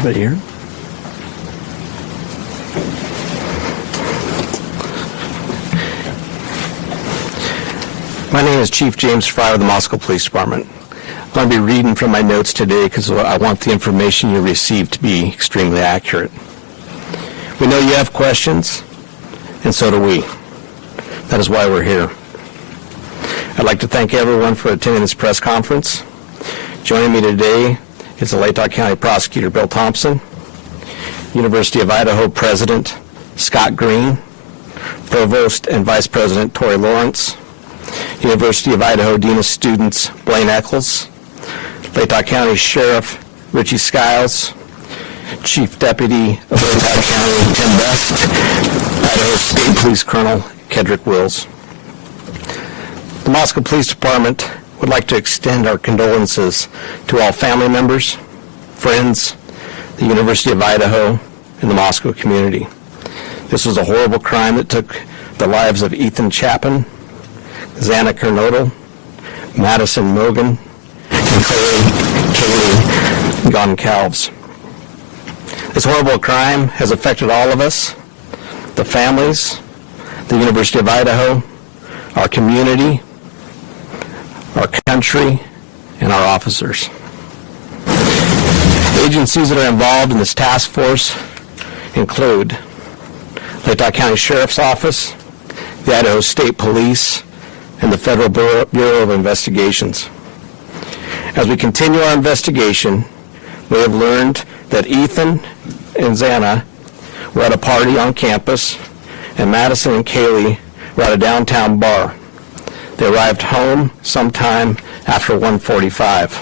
Everybody here? My name is Chief James Fry of the Moscow Police Department. I'm going to be reading from my notes today because I want the information you receive to be extremely accurate. We know you have questions, and so do we. That is why we're here. I'd like to thank everyone for attending this press conference. Joining me today is the Latah County Prosecutor Bill Thompson, University of Idaho President Scott Green, Provost and Vice President Tori Lawrence, University of Idaho Dean of Students Blaine Eccles, Latah County Sheriff Richie Skiles, Chief Deputy of Latah County Tim Best, Idaho State Police Colonel Kedrick Wills. The Moscow Police Department would like to extend our condolences to all family members, friends, the University of Idaho, and the Moscow community. This was a horrible crime that took the lives of Ethan Chapin, Xana Kernodle, Madison Mogan, and Kaylee Goncalves. This horrible crime has affected all of us, the families, the University of Idaho, our community, our country, and our officers. The agencies that are involved in this task force include Latah County Sheriff's Office, the Idaho State Police, and the Federal Bureau of Investigations. As we continue our investigation, we have learned that Ethan and Xana were at a party on campus, and Madison and Kaylee were at a downtown bar. They arrived home sometime after 1:45.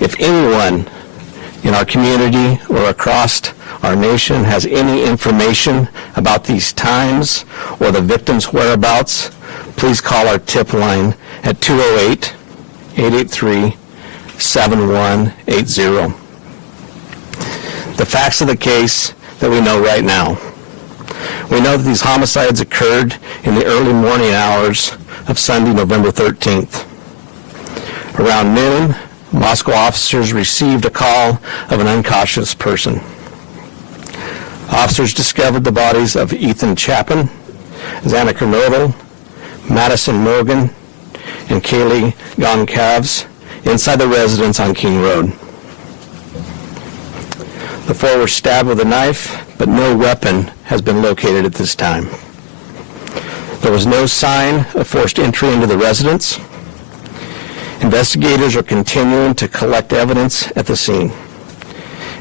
If anyone in our community or across our nation has any information about these times or the victim's whereabouts, please call our tip line at 208-883-7180. The facts of the case that we know right now. We know that these homicides occurred in the early morning hours of Sunday, November 13th. Around noon, Moscow officers received a call of an unconscious person. Officers discovered the bodies of Ethan Chapin, Xana Kernodle, Madison Mogan, and Kaylee Goncalves inside the residence on King Road. The four were stabbed with a knife, but no weapon has been located at this time. There was no sign of forced entry into the residence. Investigators are continuing to collect evidence at the scene.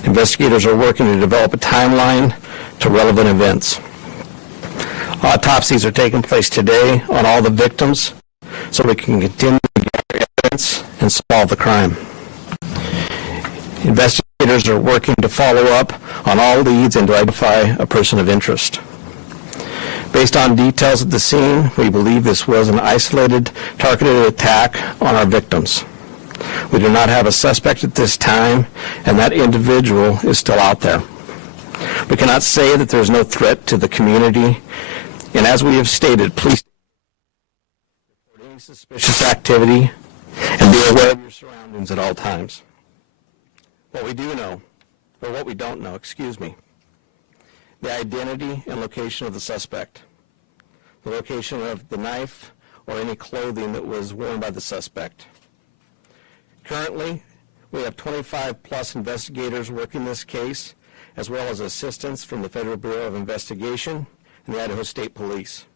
Investigators are working to develop a timeline to relevant events. Autopsies are taking place today on all the victims so we can continue to gather evidence and solve the crime. Investigators are working to follow up on all leads and to identify a person of interest. Based on details at the scene, we believe this was an isolated, targeted attack on our victims. We do not have a suspect at this time, and that individual is still out there. We cannot say that there is no threat to the community, and as we have stated, please report any suspicious activity and be aware of your surroundings at all times. What we do know, or what we don't know, the identity and location of the suspect, the location of the knife or any clothing that was worn by the suspect. Currently, we have 25-plus investigators working this case, as well as assistance from the Federal Bureau of Investigation and the Idaho State Police.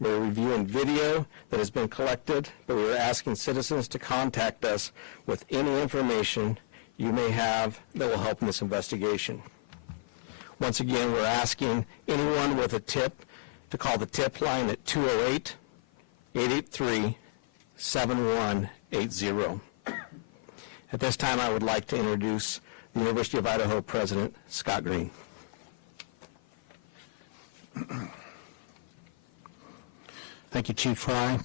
We're reviewing video that has been collected, but we're asking citizens to contact us with any information you may have that will help in this investigation. Once again, we're asking anyone with a tip to call the tip line at 208-883-7180. At this time, I would like to introduce the University of Idaho President, Scott Green. Thank you, Chief Fry.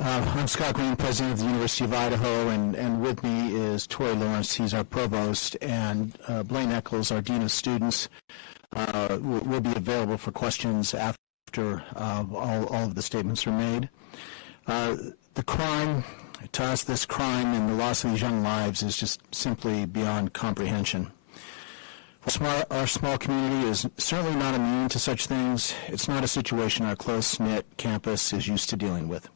I'm Scott Green, President of the University of Idaho, and with me is Tori Lawrence. He's our Provost, and Blaine Eccles, our Dean of Students, will be available for questions after all of the statements are made. The crime To us, this crime and the loss of these young lives is just simply beyond comprehension. Our small community is certainly not immune to such things. It's not a situation our close-knit campus is used to dealing with.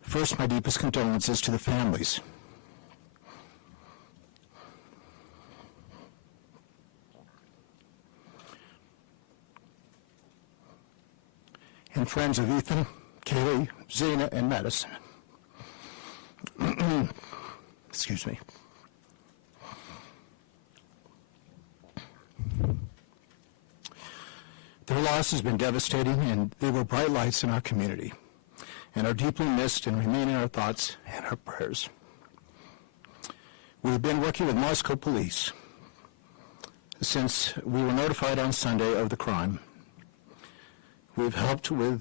First, my deepest condolences to the families. And friends of Ethan, Kaylee, Zena, and Madison. Excuse me. Their loss has been devastating, and they were bright lights in our community and are deeply missed and remain in our thoughts and our prayers. We've been working with Moscow police since we were notified on Sunday of the crime. We've helped when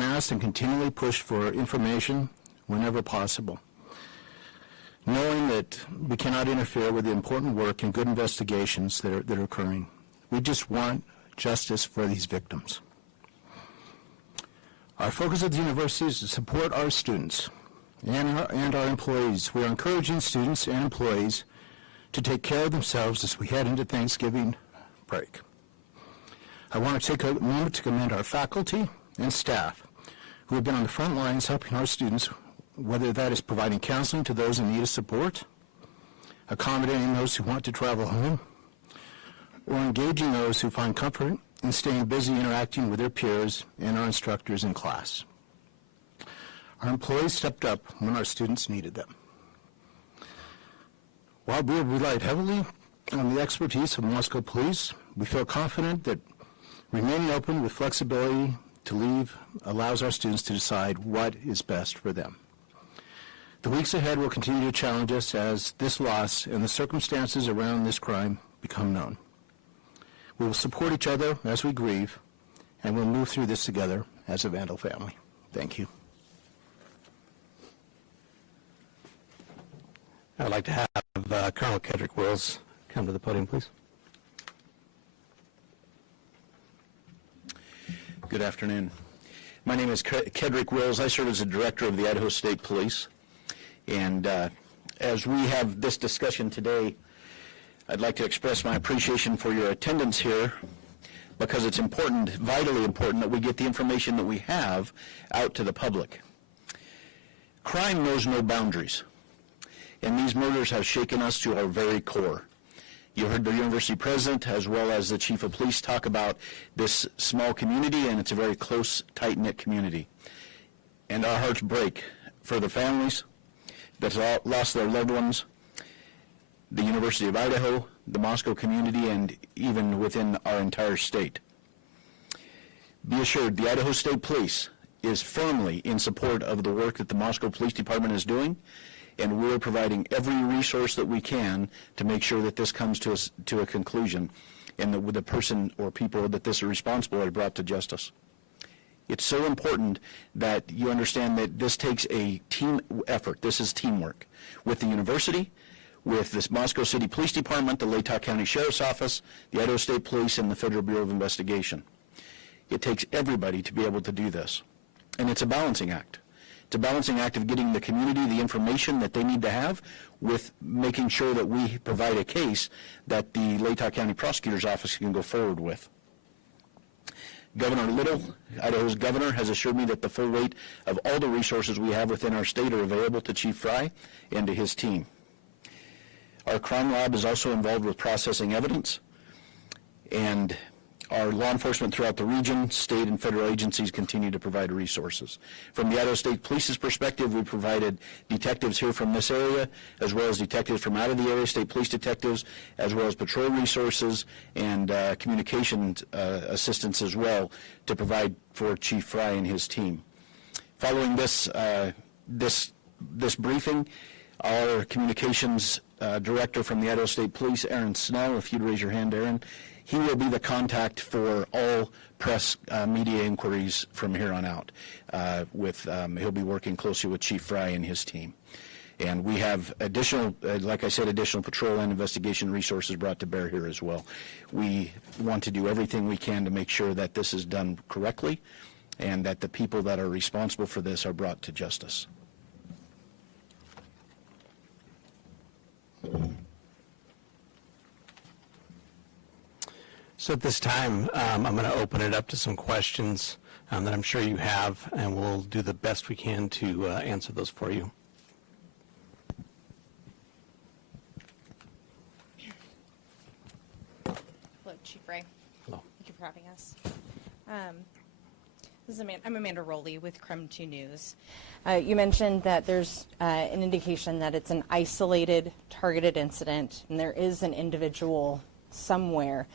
asked and continually pushed for information whenever possible, knowing that we cannot interfere with the important work and good investigations that are occurring. We just want justice for these victims. Our focus at the university is to support our students and our employees. We are encouraging students and employees to take care of themselves as we head into Thanksgiving break. I want to take a moment to commend our faculty and staff who have been on the front lines helping our students, whether that is providing counseling to those in need of support, accommodating those who want to travel home, or engaging those who find comfort in staying busy interacting with their peers and our instructors in class. Our employees stepped up when our students needed them. While we have relied heavily on the expertise of Moscow police, we feel confident that remaining open with flexibility to leave allows our students to decide what is best for them. The weeks ahead will continue to challenge us as this loss and the circumstances around this crime become known. We will support each other as we grieve, and we'll move through this together as a Vandal family. Thank you. I'd like to have Colonel Kedrick Wills come to the podium, please. Good afternoon. My name is Kedrick Wills. I serve as the director of the Idaho State Police. And as we have this discussion today, I'd like to express my appreciation for your attendance here because it's important, vitally important, that we get the information that we have out to the public. Crime knows no boundaries, and these murders have shaken us to our very core. You heard the university president as well as the chief of police talk about this small community, and it's a very close, tight-knit community. And our hearts break for the families that lost their loved ones, the University of Idaho, the Moscow community, and even within our entire state. Be assured, the Idaho State Police is firmly in support of the work that the Moscow Police Department is doing, and we're providing every resource that we can to make sure that this comes to a conclusion and that the person or people that this are responsible are brought to justice. It's so important that you understand that this takes a team effort. This is teamwork with the university, with this Moscow City Police Department, the Latah County Sheriff's Office, the Idaho State Police, and the Federal Bureau of Investigation. It takes everybody to be able to do this. And it's a balancing act. It's a balancing act of getting the community the information that they need to have with making sure that we provide a case that the Latah County Prosecutor's Office can go forward with. Governor Little, Idaho's governor, has assured me that the full weight of all the resources we have within our state are available to Chief Fry and to his team. Our crime lab is also involved with processing evidence, and our law enforcement throughout the region, state and federal agencies continue to provide resources. From the Idaho State Police's perspective, we provided detectives here from this area, as well as detectives from out of the area, state police detectives, as well as patrol resources and communications assistance as well to provide for Chief Fry and his team. Following this briefing, our communications director from the Idaho State Police, Aaron Snell, if you'd raise your hand, Aaron, he will be the contact for all press media inquiries from here on out. He'll be working closely with Chief Fry and his team. And we have additional, like I said, additional patrol and investigation resources brought to bear here as well. We want to do everything we can to make sure that this is done correctly and that the people that are responsible for this are brought to justice. So at this time, I'm going to open it up to some questions that I'm sure you have, and we'll do the best we can to answer those for you. Hello, Chief Ray. Hello. Thank you for having us. I'm Amanda Rowley with Creme 2 News. You mentioned that there's an indication that it's an isolated, targeted incident, and there is an individual somewhere.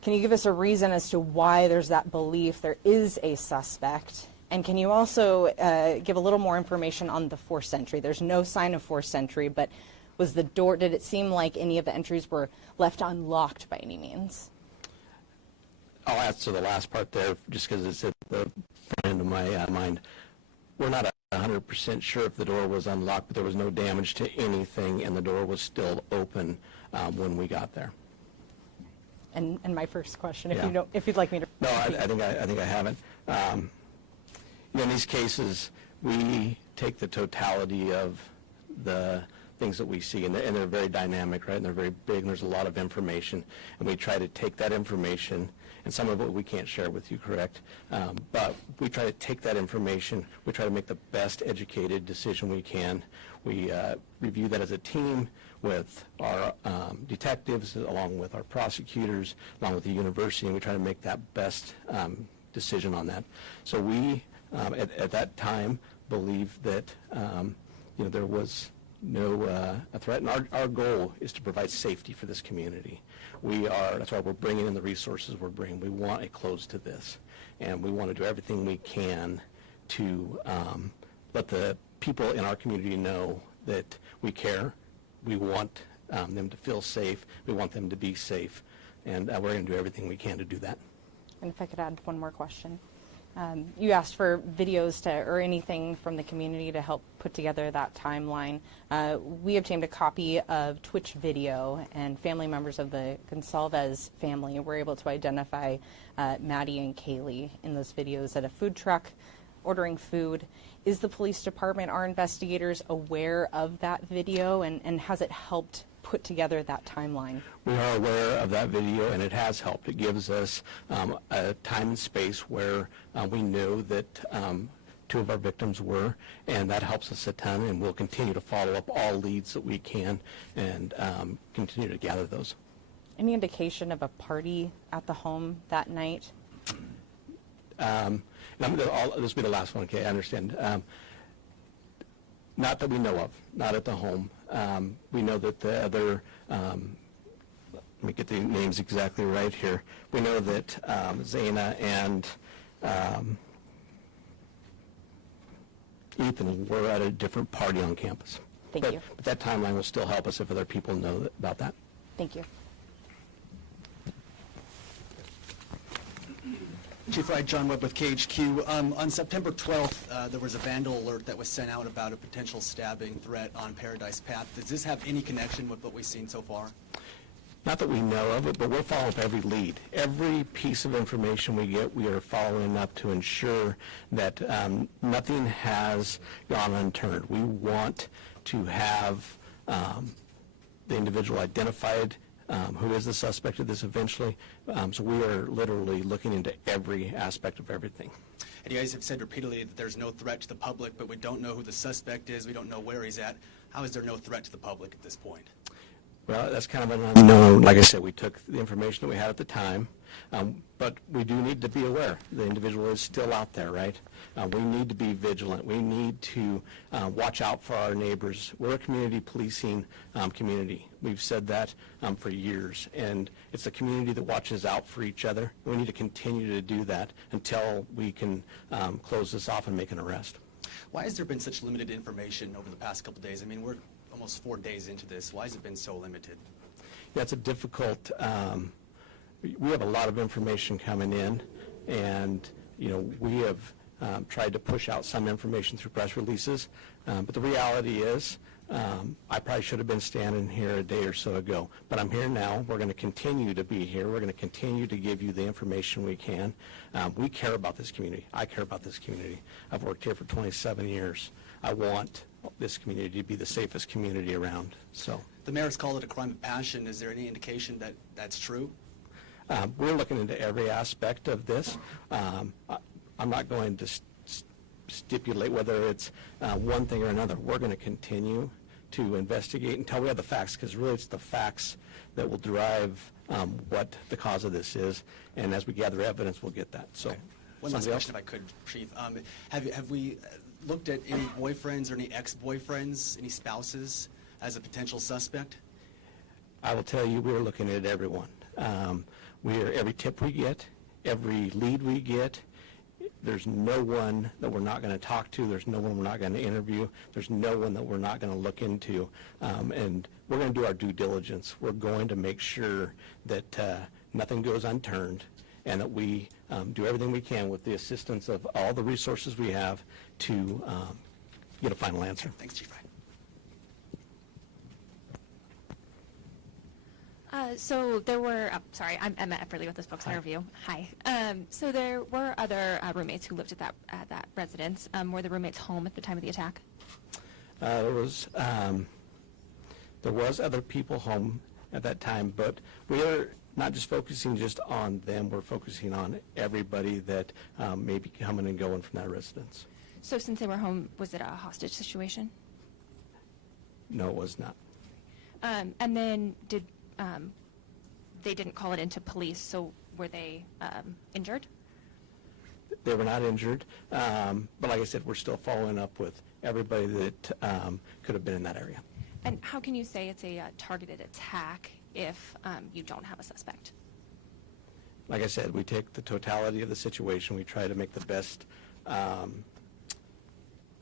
Can you give us a reason as to why there's that belief there is a suspect? And can you also give a little more information on the forced entry? There's no sign of forced entry, but was the door, did it seem like any of the entries were left unlocked by any means? I'll answer the last part there just because it's at the front end of my mind. We're not 100% sure if the door was unlocked, but there was no damage to anything, and the door was still open when we got there. And my first question, if Yeah. you don't, if you'd like me to. No, I think I haven't. In these cases, we take the totality of the things that we see, and they're very dynamic, right? And they're very big, and there's a lot of information, and we try to take that information, and some of it we can't share with you, correct? But we try to take that information, we try to make the best educated decision we can. We review that as a team with our detectives, along with our prosecutors, along with the university, and we try to make that best decision on that. So we, at that time, believe that there was no a threat, and our goal is to provide safety for this community. That's why we're bringing in the resources we're bringing. We want a close to this, and we want to do everything we can to let the people in our community know that we care. We want them to feel safe. We want them to be safe, and we're going to do everything we can to do that. And if I could add one more question. You asked for videos or anything from the community to help put together that timeline. We obtained a copy of Twitch video, and family members of the Gonsalves family were able to identify Maddie and Kaylee in those videos at a food truck ordering food. Is the police department, our investigators, aware of that video, and has it helped put together that timeline? We are aware of that video, and it has helped. It gives us a time and space where we know that two of our victims were, and that helps us a ton, and we'll continue to follow up all leads that we can and continue to gather those. Any indication of a party at the home that night? This will be the last one, okay? I understand. Not that we know of, not at the home. We know that the other, let me get the names exactly right here. We know that Zaina and Ethan were at a different party on campus. Thank you. But that timeline will still help us if other people know about that. Thank you. Chief Wright, John Webb with KHQ. On September 12th, there was a vandal alert that was sent out about a potential stabbing threat on Paradise Path. Does this have any connection with what we've seen so far? Not that we know of it, but we're following up every lead. Every piece of information we get, we are following up to ensure that nothing has gone unturned. We want to have the individual identified, who is the suspect of this eventually. So we are literally looking into every aspect of everything. And you guys have said repeatedly that there's no threat to the public, but we don't know who the suspect is. We don't know where he's at. How is there no threat to the public at this point? Well, that's kind of an unknown. Like I said, we took the information that we had at the time, but we do need to be aware. The individual is still out there, right? We need to be vigilant. We need to watch out for our neighbors. We're a community policing community. We've said that for years, and it's the community that watches out for each other. We need to continue to do that until we can close this off and make an arrest. Why has there been such limited information over the past couple of days? I mean, we're almost 4 days into this. Why has it been so limited? Yeah, it's a difficult, we have a lot of information coming in, and, we have tried to push out some information through press releases, but the reality is I probably should have been standing here a day or so ago, but I'm here now. We're going to continue to be here. We're going to continue to give you the information we can. We care about this community. I care about this community. I've worked here for 27 years. I want this community to be the safest community around. So The mayor's called it a crime of passion. Is there any indication that that's true? we're looking into every aspect of this. I'm not going to stipulate whether it's one thing or another. We're going to continue to investigate until we have the facts, because really it's the facts that will drive what the cause of this is, and as we gather evidence, we'll get that. So, One last somebody else? question, if I could, Chief. Have we looked at any boyfriends or any ex-boyfriends, any spouses as a potential suspect? I will tell you, we're looking at everyone. Every tip we get, every lead we get, there's no one that we're not going to talk to. There's no one we're not going to interview. There's no one that we're not going to look into. And we're going to do our due diligence. We're going to make sure that nothing goes unturned, and that we do everything we can with the assistance of all the resources we have to get a final answer. Thanks, Chief. So there were, sorry, I'm Emma Epperly with this book's interview. Hi. So there were other roommates who lived at that residence. Were the roommates home at the time of the attack? There was other people home at that time, but we are not just focusing just on them. We're focusing on everybody that may be coming and going from that residence. So since they were home, was it a hostage situation? No, it was not. And then they didn't call it into police, so were they injured? They were not injured, but like I said, we're still following up with everybody that could have been in that area. And how can you say it's a targeted attack if you don't have a suspect? Like I said, we take the totality of the situation. We try to make the best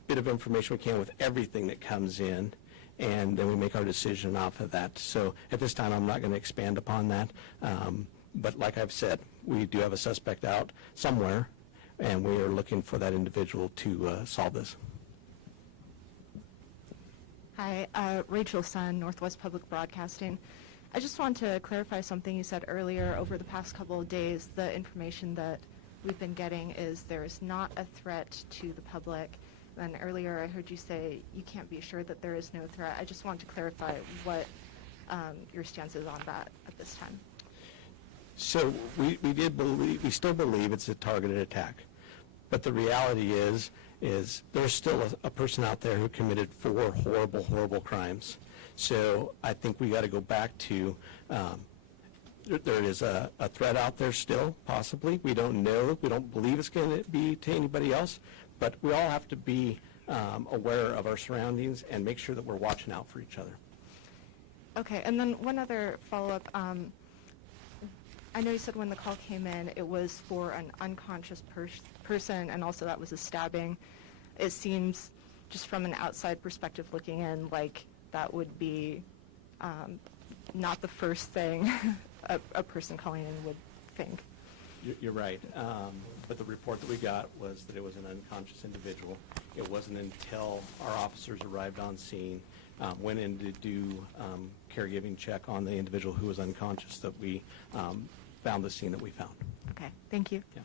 bit of information we can with everything that comes in, and then we make our decision off of that. So at this time, I'm not going to expand upon that. But like I've said, we do have a suspect out somewhere, and we are looking for that individual to solve this. Hi, Rachel Sun, Northwest Public Broadcasting. I just want to clarify something you said earlier. Over the past couple of days, the information that we've been getting is there is not a threat to the public. And earlier I heard you say you can't be sure that there is no threat. I just want to clarify what your stance is on that at this time. So we still believe it's a targeted attack. But the reality is there's still a person out there who committed 4 horrible, horrible crimes. So I think we got to go back to there is a threat out there still, possibly. We don't know. We don't believe it's going to be to anybody else. But we all have to be aware of our surroundings and make sure that we're watching out for each other. Okay, and then one other follow-up. I know you said when the call came in, it was for an unconscious person, and also that was a stabbing. It seems, just from an outside perspective looking in, like that would be not the first thing a person calling in would think. You're right. But the report that we got was that it was an unconscious individual. It wasn't until our officers arrived on scene, went in to do caregiving check on the individual who was unconscious, that we found the scene that we found. Okay, thank you. Yeah.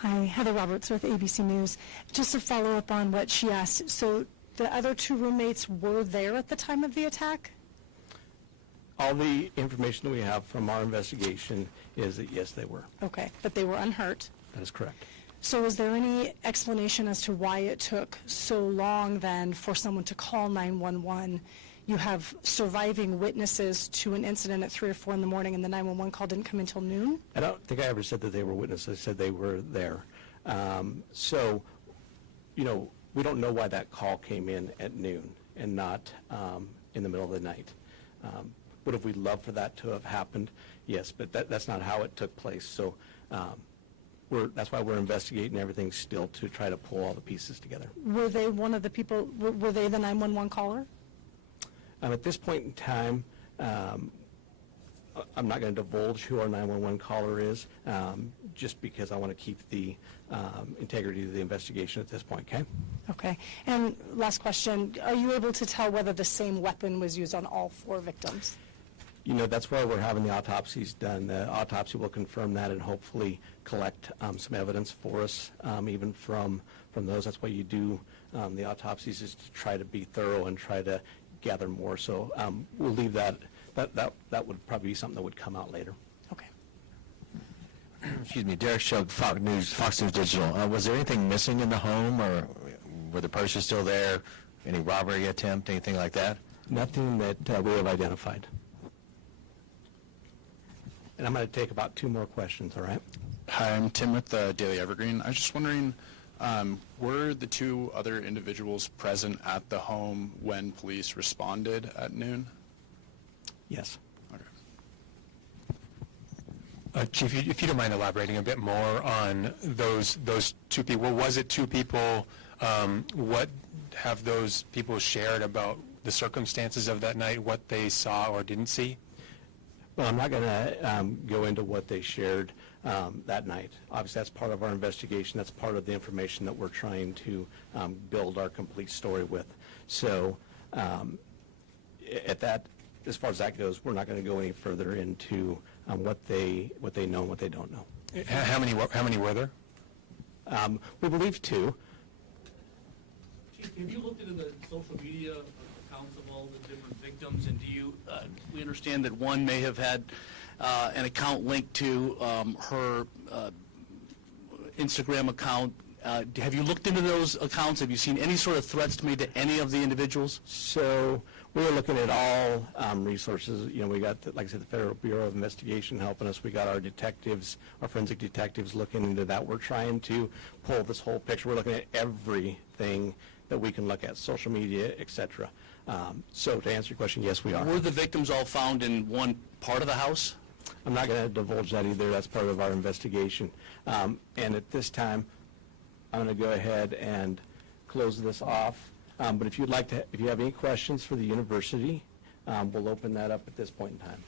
Hi, Heather Roberts with ABC News. Just to follow up on what she asked, so the other 2 roommates were there at the time of the attack? All the information that we have from our investigation is that, yes, they were. Okay, but they were unhurt. That is correct. So is there any explanation as to why it took so long then for someone to call 911? You have surviving witnesses to an incident at 3 or 4 in the morning, and the 911 call didn't come until noon? I don't think I ever said that they were witnesses. I said they were there. So, we don't know why that call came in at noon and not in the middle of the night. Would have we loved for that to have happened? Yes, but that's not how it took place. So that's why we're investigating everything still, to try to pull all the pieces together. Were they one of the people, were they the 911 caller? At this point in time, I'm not going to divulge who our 911 caller is, just because I want to keep the integrity of the investigation at this point, okay? Okay. And last question, are you able to tell whether the same weapon was used on all 4 victims? You know, that's why we're having the autopsies done. The autopsy will confirm that and hopefully collect some evidence for us, even from those. That's why you do the autopsies, is to try to be thorough and try to gather more. So we'll leave that. That would probably be something that would come out later. Okay. Excuse me, Derek Shug, Fox News Digital. Was there anything missing in the home, or were the purses still there? Any robbery attempt, anything like that? Nothing that we have identified. And I'm going to take about 2 more questions, all right? Hi, I'm Tim with the Daily Evergreen. I was just wondering, were the 2 other individuals present at the home when police responded at noon? Yes. Okay. Chief, if you don't mind elaborating a bit more on those 2 people. Was it 2 people? What have those people shared about the circumstances of that night, what they saw or didn't see? Well, I'm not going to go into what they shared that night. Obviously, that's part of our investigation. That's part of the information that we're trying to build our complete story with. So as far as that goes, we're not going to go any further into what they know and what they don't know. How many were there? We believe 2. Chief, have you looked into the social media accounts of all the different victims, and do you, we understand that one may have had an account linked to her Instagram account. Have you looked into those accounts? Have you seen any sort of threats made to any of the individuals? So we're looking at all resources. You know, we got, like I said, the Federal Bureau of Investigation helping us. We got our detectives, our forensic detectives looking into that. We're trying to pull this whole picture. We're looking at everything that we can look at, social media, et cetera. So to answer your question, yes, we are. Were the victims all found in one part of the house? I'm not going to divulge that either. That's part of our investigation. And at this time, I'm going to go ahead and close this off. But if you have any questions for the university, we'll open that up at this point in time.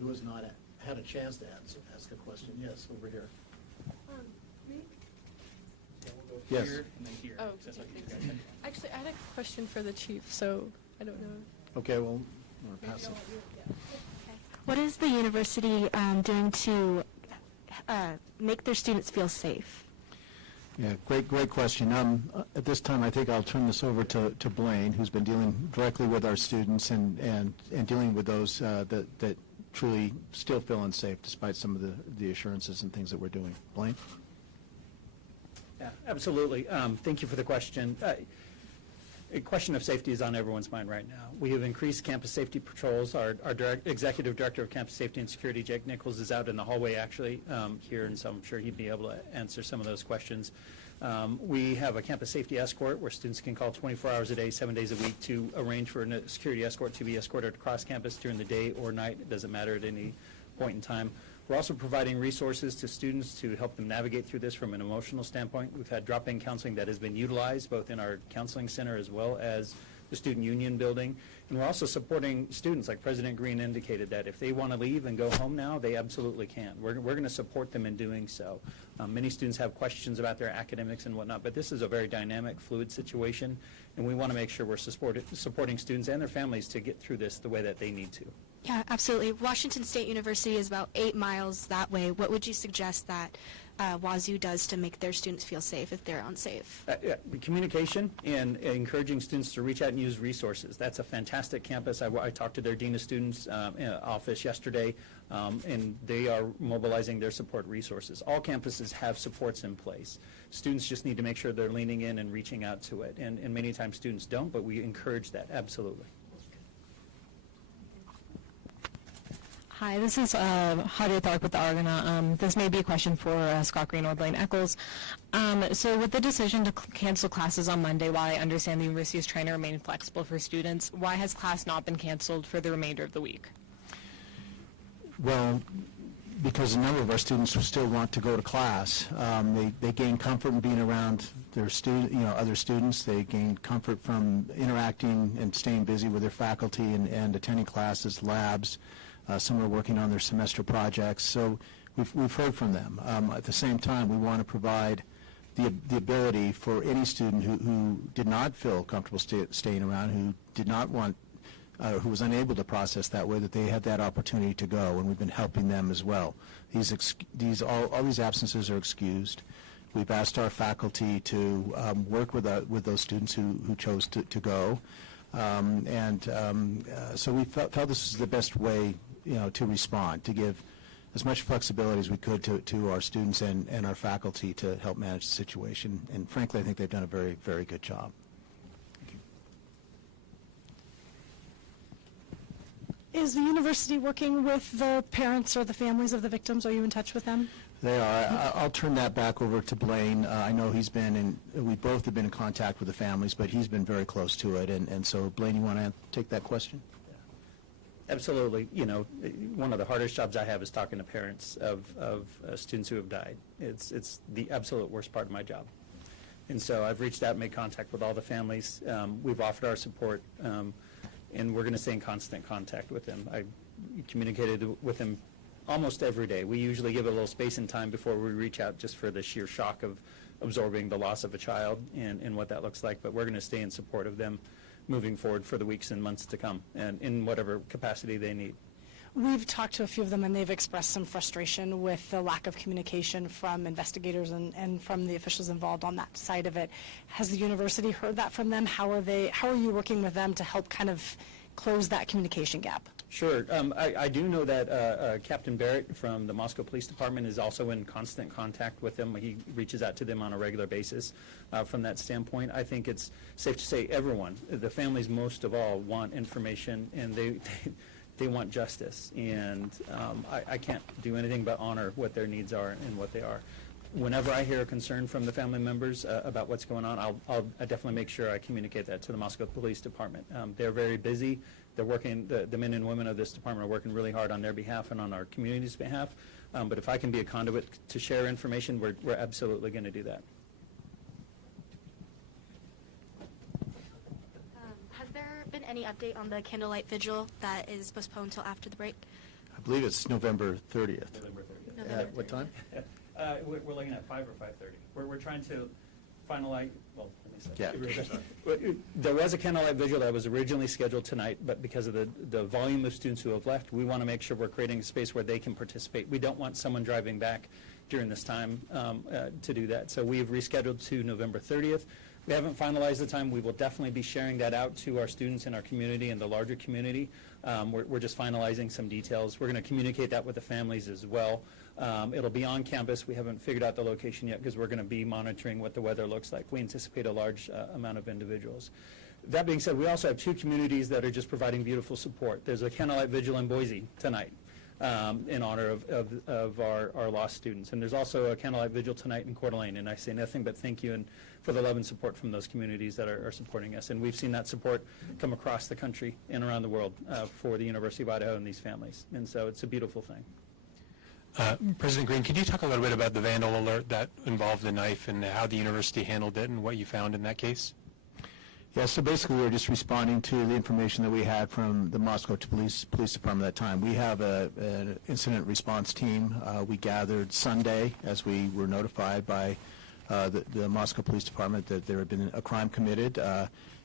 Who has not had a chance to ask a question? Yes, over here. Me? Yes. Here and then here. Oh, okay. Actually, I had a question for the chief, so I don't know. Okay, well, I'll pass it. What is the university doing to make their students feel safe? Yeah, great question. At this time, I think I'll turn this over to Blaine, who's been dealing directly with our students and dealing with those that truly still feel unsafe despite some of the assurances and things that we're doing. Blaine? Yeah, absolutely. Thank you for the question. A question of safety is on everyone's mind right now. We have increased campus safety patrols. Our Executive Director of Campus Safety and Security, Jake Nichols, is out in the hallway actually here, and so I'm sure he'd be able to answer some of those questions. We have a campus safety escort where students can call 24 hours a day, 7 days a week to arrange for a security escort to be escorted across campus during the day or night. It doesn't matter at any point in time. We're also providing resources to students to help them navigate through this from an emotional standpoint. We've had drop-in counseling that has been utilized both in our counseling center as well as the student union building. And we're also supporting students, like President Green indicated, that if they want to leave and go home now, they absolutely can. We're going to support them in doing so. Many students have questions about their academics and whatnot, but this is a very dynamic, fluid situation, and we want to make sure we're supporting students and their families to get through this the way that they need to. Yeah, absolutely. Washington State University is about 8 miles that way. What would you suggest that Wazoo does to make their students feel safe if they're unsafe? Communication and encouraging students to reach out and use resources. That's a fantastic campus. I talked to their Dean of Students office yesterday, and they are mobilizing their support resources. All campuses have supports in place. Students just need to make sure they're leaning in and reaching out to it. And many times students don't, but we encourage that, absolutely. Hi, this is Hadia Thark with the Argonaut. This may be a question for Scott Green or Blaine Eccles. So with the decision to cancel classes on Monday, while I understand the university is trying to remain flexible for students, why has class not been canceled for the remainder of the week? Well, because a number of our students still want to go to class. They gain comfort in being around their other students. They gain comfort from interacting and staying busy with their faculty and attending classes, labs. Some are working on their semester projects. So we've heard from them. At the same time, we want to provide the ability for any student who did not feel comfortable staying around, who did not want, who was unable to process that way, that they had that opportunity to go, and we've been helping them as well. All these absences are excused. We've asked our faculty to work with those students who chose to go, so we felt this is the best way, to respond, to give as much flexibility as we could to our students and our faculty to help manage the situation. And frankly, I think they've done a very, very good job. Thank you. Is the university working with the parents or the families of the victims? Are you in touch with them? They are. I'll turn that back over to Blaine. I know we both have been in contact with the families, but he's been very close to it. And so, Blaine, you want to take that question? Absolutely. One of the hardest jobs I have is talking to parents of students who have died. It's the absolute worst part of my job. And so I've reached out and made contact with all the families. We've offered our support, and we're going to stay in constant contact with them. I communicated with them almost every day. We usually give it a little space and time before we reach out, just for the sheer shock of absorbing the loss of a child and what that looks like. But we're going to stay in support of them moving forward for the weeks and months to come, and in whatever capacity they need. We've talked to a few of them, and they've expressed some frustration with the lack of communication from investigators and from the officials involved on that side of it. Has the university heard that from them? How are you working with them to help kind of close that communication gap? Sure. I do know that Captain Barrett from the Moscow Police Department is also in constant contact with them. He reaches out to them on a regular basis from that standpoint. I think it's safe to say everyone, the families most of all, want information, and they want justice. And I can't do anything but honor what their needs are and what they are. Whenever I hear a concern from the family members about what's going on, I'll definitely make sure I communicate that to the Moscow Police Department. They're very busy. They're working, the men and women of this department are working really hard on their behalf and on our community's behalf. But if I can be a conduit to share information, we're absolutely going to do that. Has there been any update on the candlelight vigil that is postponed until after the break? I believe it's November 30th. November 30th. November 30th. What time? We're looking at 5 or 5:30. We're trying to finalize, well, let me say. Yeah. There was a candlelight vigil that was originally scheduled tonight, but because of the volume of students who have left, we want to make sure we're creating a space where they can participate. We don't want someone driving back during this time to do that. So we've rescheduled to November 30th. We haven't finalized the time. We will definitely be sharing that out to our students in our community and the larger community. We're just finalizing some details. We're going to communicate that with the families as well. It'll be on campus. We haven't figured out the location yet because we're going to be monitoring what the weather looks like. We anticipate a large amount of individuals. That being said, we also have two communities that are just providing beautiful support. There's a candlelight vigil in Boise tonight in honor of our lost students. And there's also a candlelight vigil tonight in Coeur d'Alene. And I say nothing but thank you and for the love and support from those communities that are supporting us. And we've seen that support come across the country and around the world for the University of Idaho and these families. And so it's a beautiful thing. President Green, could you talk a little bit about the vandal alert that involved the knife and how the university handled it and what you found in that case? Yeah, so basically we were just responding to the information that we had from the Moscow Police Department at that time. We have an incident response team. We gathered Sunday as we were notified by the Moscow Police Department that there had been a crime committed.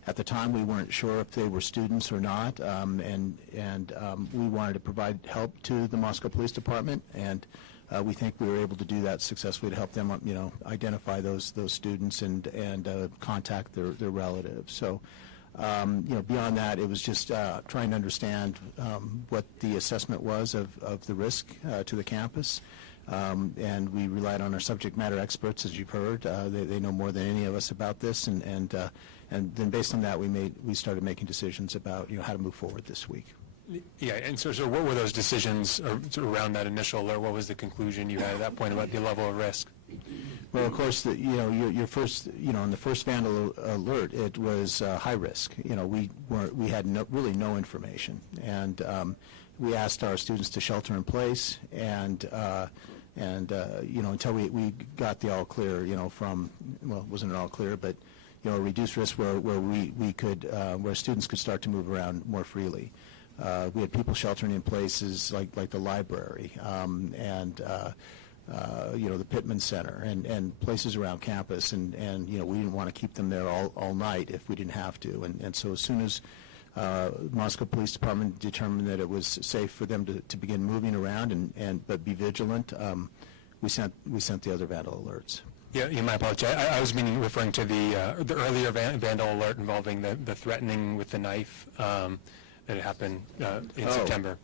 At the time, we weren't sure if they were students or not, and we wanted to provide help to the Moscow Police Department, and we think we were able to do that successfully to help them, identify those students and contact their relatives. So, beyond that, it was just trying to understand what the assessment was of the risk to the campus. And we relied on our subject matter experts, as you've heard. They know more than any of us about this, and then based on that, we started making decisions about how to move forward this week. Yeah, and so what were those decisions around that initial alert? What was the conclusion you had at that point about the level of risk? Well, of course, your first, on the first vandal alert, it was high risk. We had really no information, and we asked our students to shelter in place, and until we got the all clear, from, well, wasn't it all clear, but a reduced risk where we could, where students could start to move around more freely. We had people sheltering in places like the library, and the Pittman Center, and places around campus, and we didn't want to keep them there all night if we didn't have to, and so as soon as Moscow Police Department determined that it was safe for them to begin moving around but be vigilant, we sent the other vandal alerts. Yeah, you might apologize. I was referring to the earlier vandal alert involving the threatening with the knife that happened in September.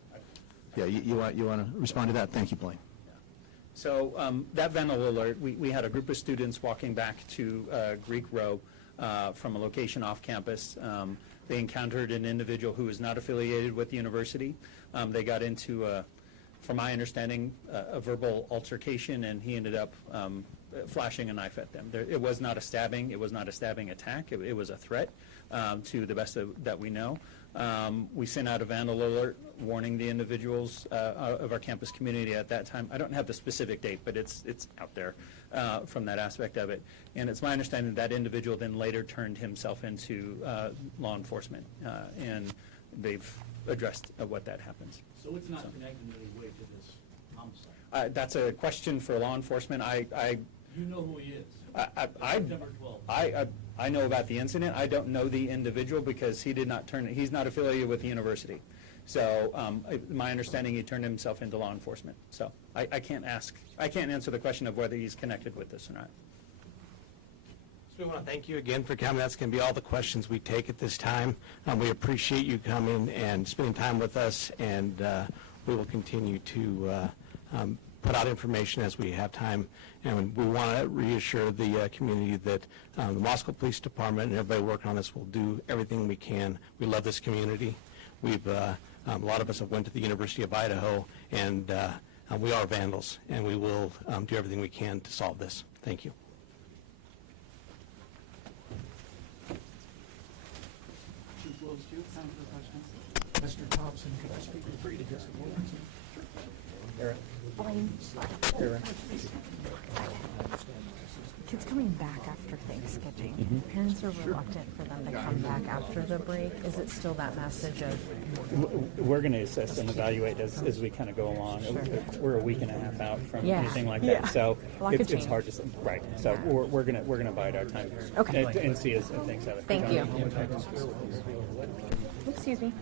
Yeah, you want to respond to that? Thank you, Blaine. So that vandal alert, we had a group of students walking back to Greek Row from a location off campus. They encountered an individual who was not affiliated with the university. They got into, from my understanding, a verbal altercation, and he ended up flashing a knife at them. It was not a stabbing. It was not a stabbing attack. It was a threat, to the best that we know. We sent out a vandal alert warning the individuals of our campus community at that time. I don't have the specific date, but it's out there from that aspect of it. And it's my understanding that individual then later turned himself into law enforcement, and they've addressed what that happens. So it's not connected in any way to this homicide? That's a question for law enforcement. You know who he is? September 12th. I know about the incident. I don't know the individual because he's not affiliated with the university. So my understanding, he turned himself into law enforcement. So I can't answer the question of whether he's connected with this or not. So we want to thank you again for coming. That's going to be all the questions we take at this time. We appreciate you coming and spending time with us, and we will continue to put out information as we have time. And we want to reassure the community that the Moscow Police Department and everybody working on this will do everything we can. We love this community. We've a lot of us have went to the University of Idaho, and we are vandals, and we will do everything we can to solve this. Thank you. Chief Wills, do you have time for questions? Mr. Thompson, could I speak with you to get some more? Eric? Blaine. Kids coming back after Thanksgiving. Parents are reluctant for them to come back after the break. Is it still that message of... We're going to assess and evaluate as we kind of go along. Sure. We're a week and a half out from Yeah. anything like that, Yeah. so A lot could it's change. hard to say. Right. So we're gonna bide our time. Okay. And see as things have it. Thank you. Excuse me.